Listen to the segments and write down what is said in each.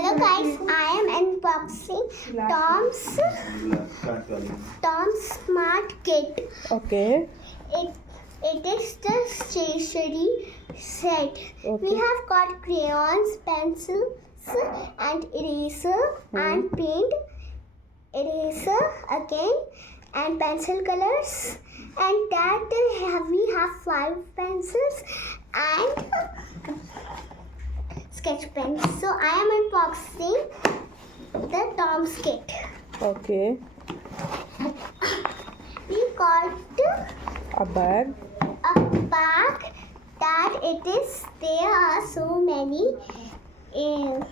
Hello guys, I am unboxing Tom's Smart Kit. Okay. It is the stationery set. Okay. We have got crayons, pencils, and eraser and paint, eraser again, and pencil colors. And that we have 5 pencils and sketch pens. So I am unboxing the Tom's kit. Okay. We got A bag. a bag that it is. There are so many in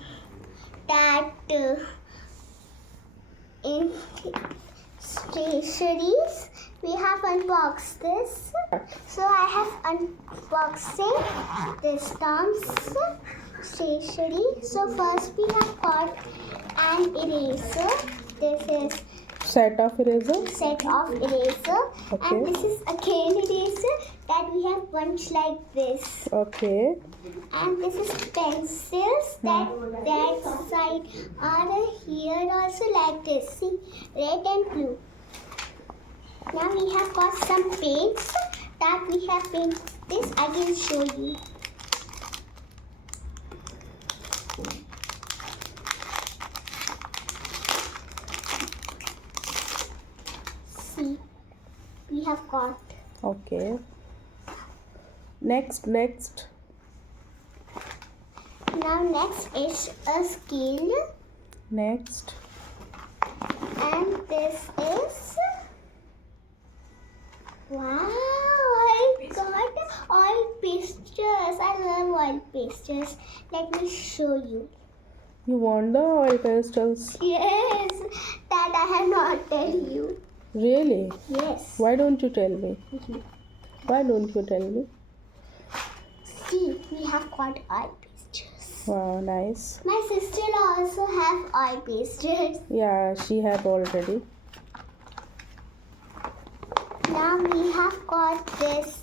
stationeries. We have unboxed this. So I have unboxing this Tom's stationery. So first we have got an eraser. This is Set of eraser. set of eraser. Okay. And this is again eraser that we have bunched like this. Okay. And this is pencils that side are here also like this. See, red and blue. Now we have got some paints that we have painted this. I can show you. See, we have got. Okay. Next. Now next is a scale. Next. And this is, wow, I got oil pastures. I love oil pastures. Let me show you. You want the oil pastels? Yes, that I have not tell you. Really? Yes. Why don't you tell me? Why don't you tell me? See, we have got oil pastures. Wow, nice. My sister also have oil pastures. Yeah, she have already. Now we have got this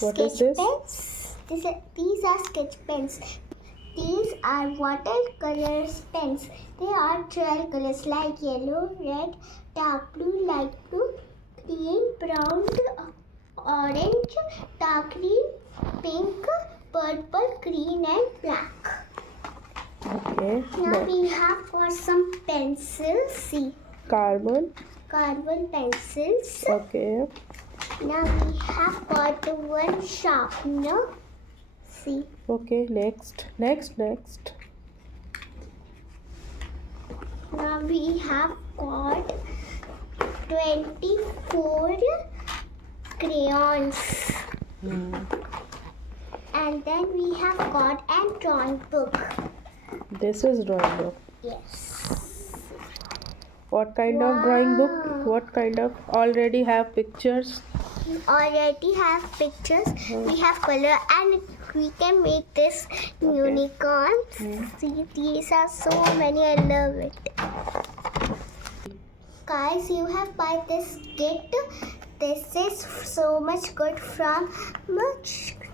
What is sketch this? pens. These are sketch pens. These are watercolor pens. They are 12 colors like yellow, red, dark blue, light blue, green, brown, orange, dark green, pink, purple, green and black. Okay. Now we have got some pencils. See, Carbon. carbon pencils. Okay. Now we have got one sharpener. See. Okay. Next. Now we have got 24 crayons. And then we have got a drawing book. This is drawing book. Yes. What kind of drawing book? What kind of? Already have pictures. We already have pictures. We have color and we can make this unicorns. See, these are so many. I love it. Guys, you have buy this kit. This is so much good from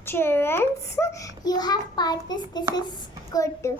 children's. You have bought this. This is good.